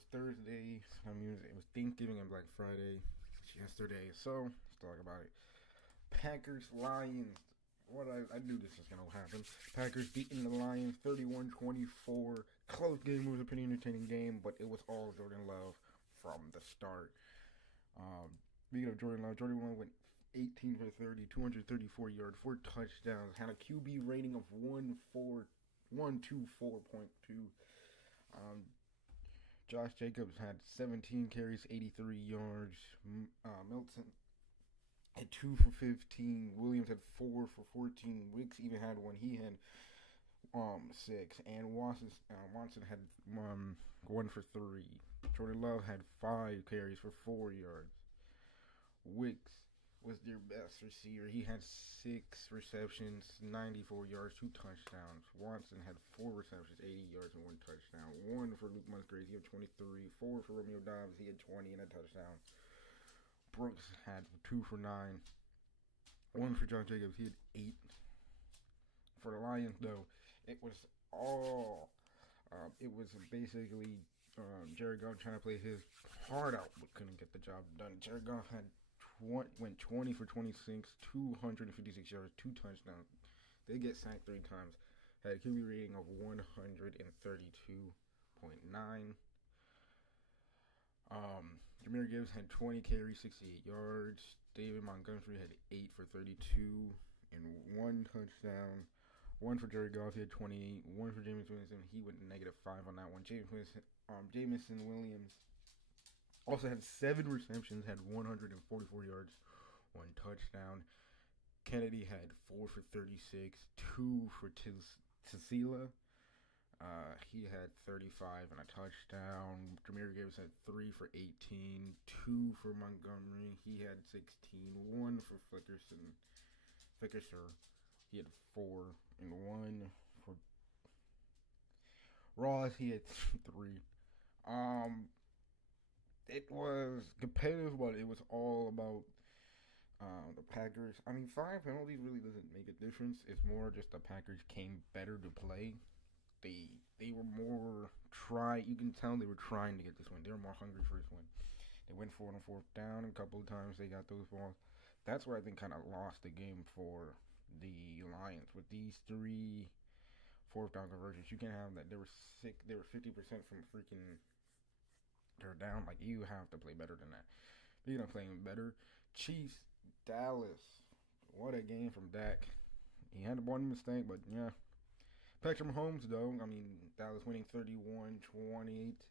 was Thursday. It was Thanksgiving and Black Friday yesterday. So let's talk about it. Packers Lions. I knew this was gonna happen. Packers beating the Lions 31-24. Close game. It was a pretty entertaining game, but it was all Jordan Love from the start. Speaking of Jordan Love went 18 for 30, 234 yards, 4 touchdowns, had a QB rating of 124.2. Um, Josh Jacobs had 17 carries, 83 yards. Milton had 2 for 15. Williams had 4 for 14. Wicks even had one. He had 6. And Watson had 1 for 3. Jordan Love had 5 carries for 4 yards. Wicks was their best receiver. He had 6 receptions, 94 yards, 2 touchdowns. Watson had 4 receptions, 80 yards, and 1 touchdown. 1 for Luke Musgrave, he had 23. 4 for Romeo Dobbs, he had 20 and a touchdown. Brooks had 2 for 9. 1 for John Jacobs, he had 8. For the Lions, though, it was basically Jared Goff trying to play his heart out, but couldn't get the job done. Jared Goff went 20 for 26, 256 yards, 2 touchdowns. They get sacked 3 times. Had a QB rating of 132.9. Jameer Gibbs had 20 carries, 68 yards. David Montgomery had 8 for 32 and 1 touchdown. 1 for Jared Goff, he had 28. 1 for Jameson Winston, he went -5 on that one. Jameson Williams also had 7 receptions, had 144 yards, 1 touchdown. Kennedy had 4 for 36, 2 for Tisila. He had 35 and a touchdown. Jameer Gibbs had 3 for 18, 2 for Montgomery. He had 16, 1 for Flickerson. He had 4 and 1 for Ross. He had 3. It was competitive, but it was all about the Packers. I mean, 5 penalties really doesn't make a difference. It's more just the Packers came better to play. They were more You can tell they were trying to get this win. They were more hungry for this win. They went for it on 4th down. A couple of times they got those balls. That's where I think kind of lost the game for the Lions with these 3 4th down conversions. You can have that. They were 50% from freaking. They're down. Like, you have to play better than that. Speaking of playing better, Chiefs, Dallas. What a game from Dak. He had one mistake, but yeah. Patrick Mahomes, though, Dallas winning 31-28.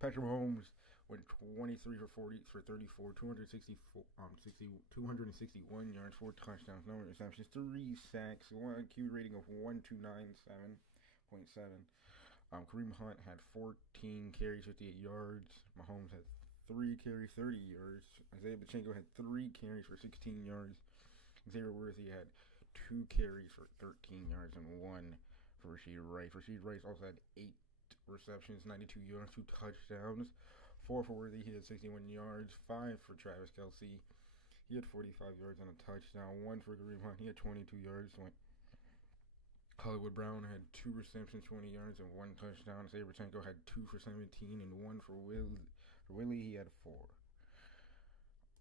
Patrick Mahomes went 23 for 40 for 34, 261 yards, 4 touchdowns, no interceptions, 3 sacks, one Q rating of 1297.7. Kareem Hunt had 14 carries, 58 yards. Mahomes had 3 carries, 30 yards. Isaiah Pacheco had 3 carries for 16 yards. Xavier Worthy had 2 carries for 13 yards and 1 for Rashid Rice. Rashid Rice also had 8 receptions, 92 yards, 2 touchdowns. 4 for Worthy, he had 61 yards. 5 for Travis Kelce, he had 45 yards and a touchdown. 1 for Kareem Hunt, he had 22 yards. Hollywood Brown had 2 receptions, 20 yards, and 1 touchdown. Xavier Pacheco had 2 for 17 and 1 for Willie. For Willie, he had 4.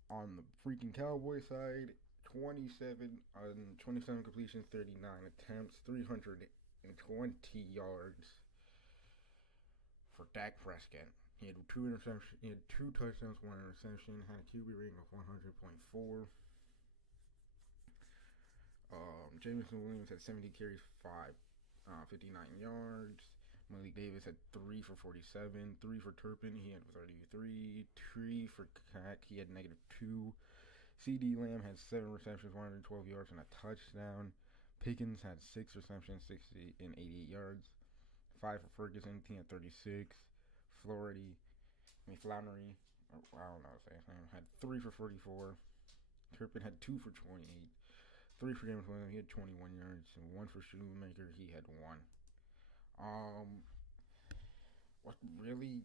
On the freaking Cowboy side, 27 completions, 39 attempts, 320 yards for Dak Prescott. He had 2 interceptions. He had 2 touchdowns, 1 interception. Had a QB rating of 100.4. Jameson Williams had 70 carries, 59 yards. Malik Davis had 3 for 47. 3 for Turpin, he had 33. 3 for Cack, he had -2. C.D. Lamb had 7 receptions, 112 yards, and a touchdown. Pickens had 6 receptions, 60 and 88 yards. 5 for Ferguson, he had 36. Flannery, I don't know how to say his name, had 3 for 44. Turpin had 2 for 28. 3 for James Williams, he had 21 yards. And 1 for Shoemaker, he had 1. What really,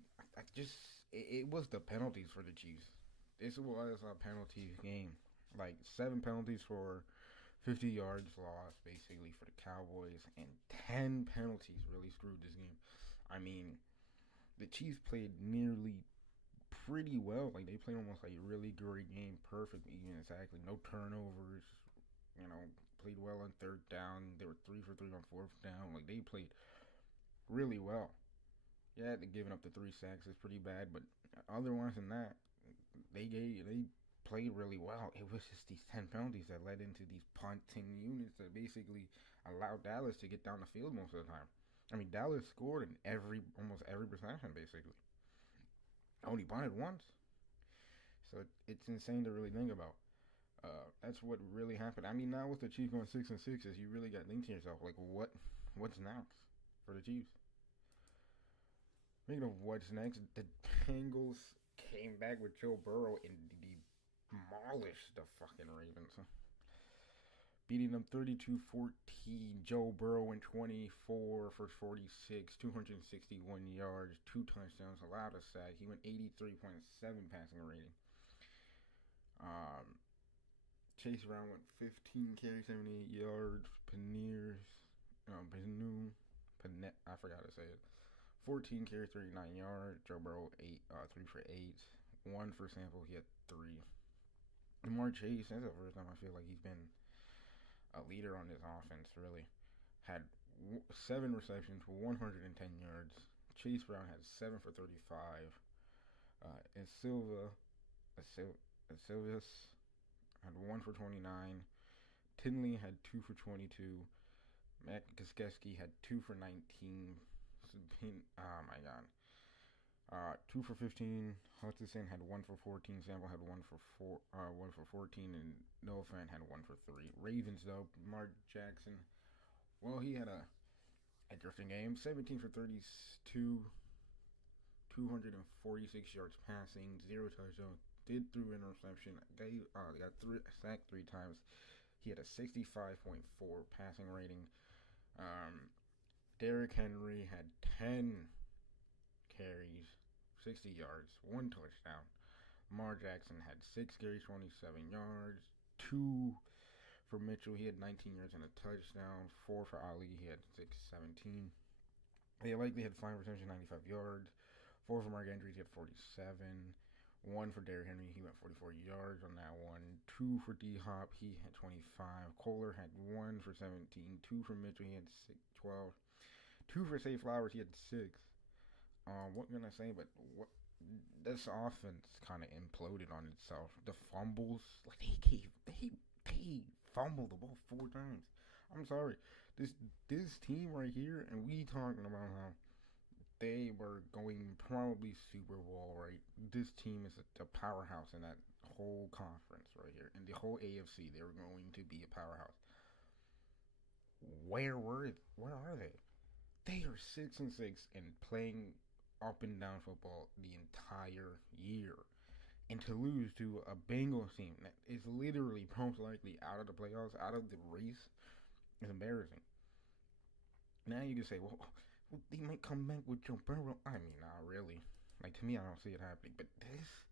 it was the penalties for the Chiefs. This was a penalty game. Like, 7 penalties for 50 yards lost, basically, for the Cowboys. And 10 penalties really screwed this game. the Chiefs played nearly pretty well. Like they played almost like a really great game, perfect, even exactly, no turnovers. You know, played well on third down. They were 3 for 3 on fourth down. Like they played really well. Yeah, they giving up the 3 sacks is pretty bad, but otherwise than that, they played really well. It was just these 10 penalties that led into these punting units that basically allowed Dallas to get down the field most of the time. I mean, Dallas scored in almost every possession basically. Only punted once, so it's insane to really think about. That's what really happened. I mean, now with the Chiefs going 6 and 6, you really got to think to yourself, like, what's next for the Chiefs? Speaking of what's next, the Bengals came back with Joe Burrow and demolished the fucking Ravens, beating them 32-14. Joe Burrow went 24 for 46, 261 yards, 2 touchdowns, allowed a sack. He went 83.7 passing rating. Chase Brown went 15 carries, 78 yards. I forgot to say it. 14 carries, 39 yards. Joe Burrow 3 for 8. One for sample, he had 3. Lamar Chase, that's the first time I feel like he's been a leader on this offense, really. Had 7 receptions for 110 yards. Chase Brown had 7 for 35. And Silvas had 1 for 29. Tinley had 2 for 22. Matt Goskeski had 2 for 19. Oh my god. 2 for 15. Hutchinson had 1 for 14. Sample had 1 for 14, and Noah Fant had 1 for 3. Ravens though, Mark Jackson. Well, he had a drifting game. 17 for 32. 246 yards passing, 0 touchdowns. Did throw interception. Got sacked 3 times. He had a 65.4 passing rating. Derrick Henry had 10 carries, 60 yards, 1 touchdown. Lamar Jackson had 6 carries, 27 yards. 2 for Mitchell. He had 19 yards and a touchdown. 4 for Ali. He had 17. They likely had 5 receptions, 95 yards. 4 for Mark Andrews. He had 47. 1 for Derrick Henry. He went 44 yards on that one. 2 for D-Hop. He had 25. Kohler had 1 for 17. 2 for Mitchell. He had 12. 2 for Say Flowers. He had 6. What can I say? But this offense kind of imploded on itself. The fumbles, like they fumbled the ball 4 times. I'm sorry. This team right here, and we talking about how they were going probably Super Bowl, right? This team is a powerhouse in that whole conference right here. In the whole AFC, they were going to be a powerhouse. Where are they? They are 6 and 6 and playing up and down football the entire year. And to lose to a Bengals team that is literally most likely out of the playoffs, out of the race, is embarrassing. Now you can say, well, they might come back with Joe Burrow. I mean, not really. Like, to me, I don't see it happening. But this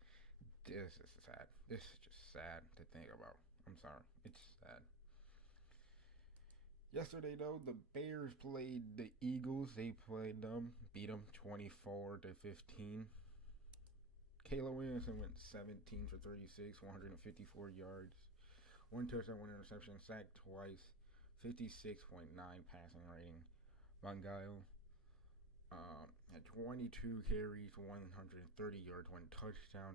is sad. This is just sad to think about. I'm sorry. It's sad. Yesterday, though, the Bears played the Eagles. They played them, beat them 24-15. Kayla Williamson went 17 for 36, 154 yards, 1 touchdown, 1 interception, sacked twice, 56.9 passing rating. Van Gaal had 22 carries, 130 yards, 1 touchdown.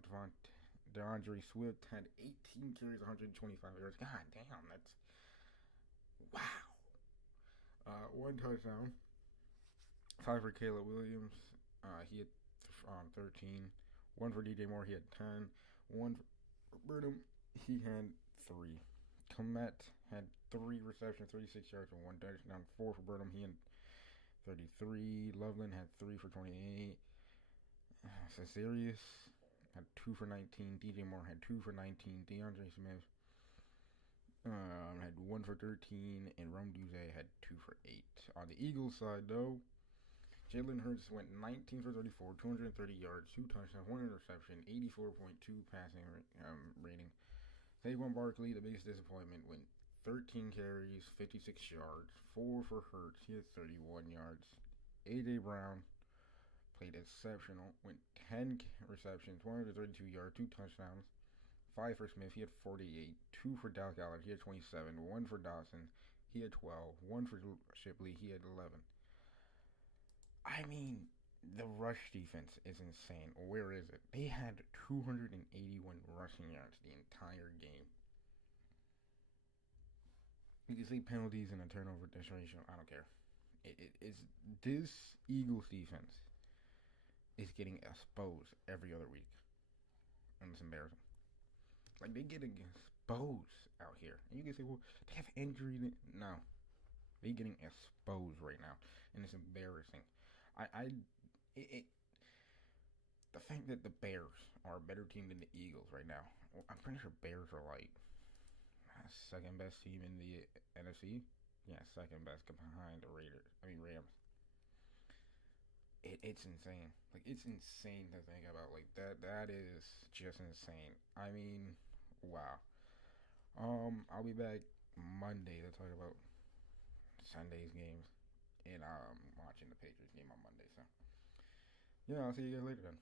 DeAndre Swift had 18 carries, 125 yards. God damn, that's wow. 1 touchdown. 5 for Caleb Williams. He had 13. 1 for DJ Moore. He had 10. 1 for Burnham. He had 3. Komet had 3 receptions, 36 yards, and 1 touchdown. 4 for Burnham. He had 33. Loveland had 3 for 28. Cesarius had 2 for 19. DJ Moore had 2 for 19. DeAndre Smith had 1 for 13. And Rome Duze had 2 for 8. On the Eagles side, though, Jalen Hurts went 19 for 34, 230 yards, 2 touchdowns, 1 interception, 84.2 passing rating. Saquon Barkley, the biggest disappointment, went 13 carries, 56 yards, 4 for Hurts. He had 31 yards. A.J. Brown, played exceptional. Went 10 receptions, 132 yards, 2 touchdowns. 5 for Smith, he had 48. 2 for Dallas Goedert, he had 27. 1 for Dawson, he had 12. 1 for Shipley, he had 11. I mean, the rush defense is insane. Where is it? They had 281 rushing yards the entire game. You can say penalties and a turnover ratio. I don't care. It's this Eagles defense is getting exposed every other week, and it's embarrassing. Like they get exposed out here, and you can say, "Well, they have injury." No, they're getting exposed right now, and it's embarrassing. It the fact that the Bears are a better team than the Eagles right now. Well, I'm pretty sure Bears are like second best team in the NFC. Yeah, second best behind the Raiders. I mean Rams. It's insane. Like it's insane to think about. Like that. That is just insane. I mean, wow. I'll be back Monday to talk about Sunday's games, and watching the Patriots game on Monday. So yeah, I'll see you guys later then.